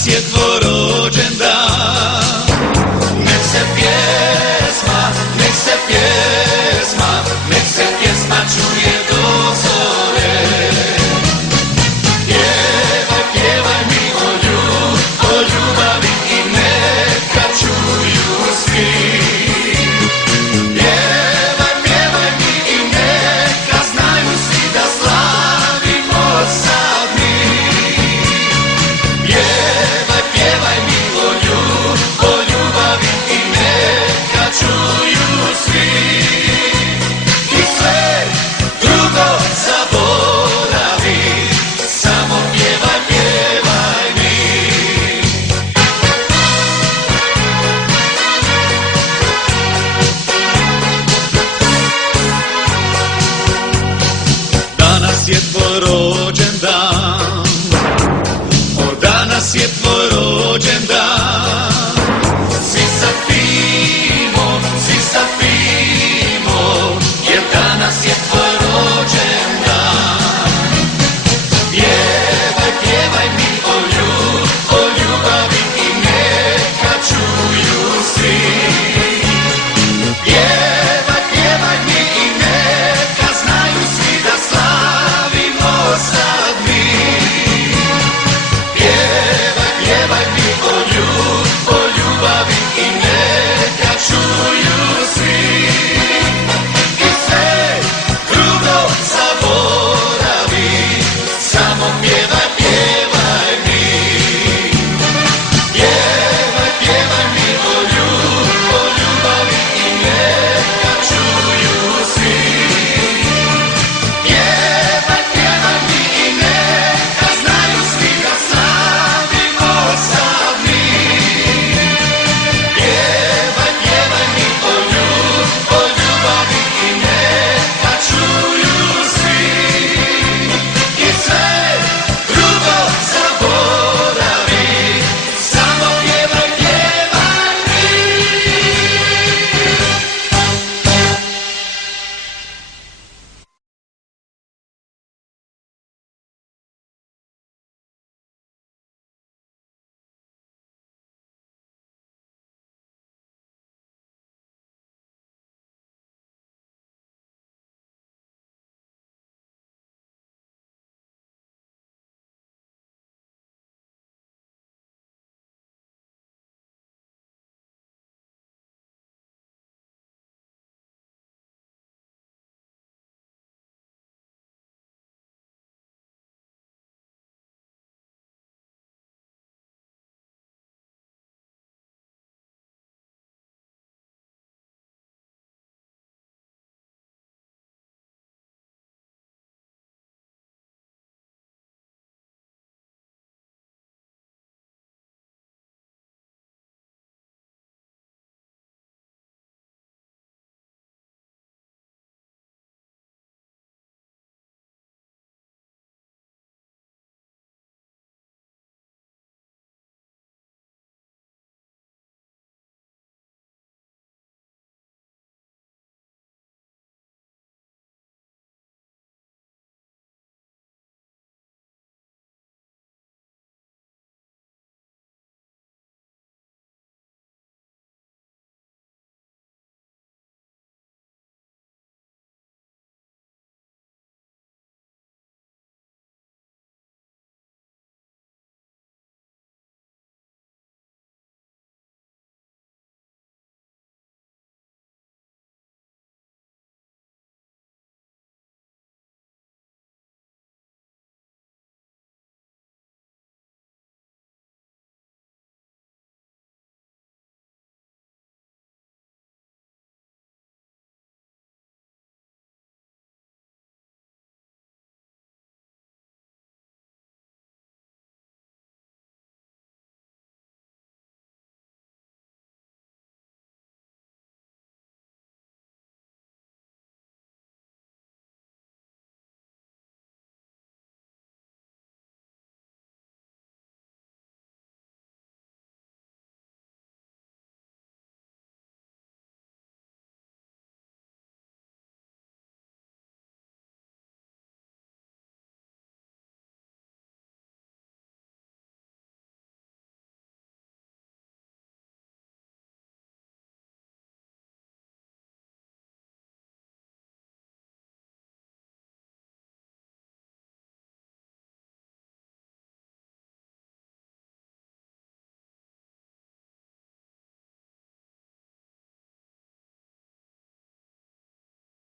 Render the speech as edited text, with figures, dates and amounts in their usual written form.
Danas je tvoj rođendan. Nek se pjesma, nek se pjesma, nek se pjesma čuje do zore. Pjevaj, pjevaj mi o ljubavi i neka čuju svi. Pjevaj, pjevaj mi i neka znaju svi da slavimo sad mi. Pjevaj, pjevaj mi o ljubavi i neka čuju svi. I sve drugo zaboravi, samo pjevaj, pjevaj mi. Danas je tvoj rođendan, danas je tvoj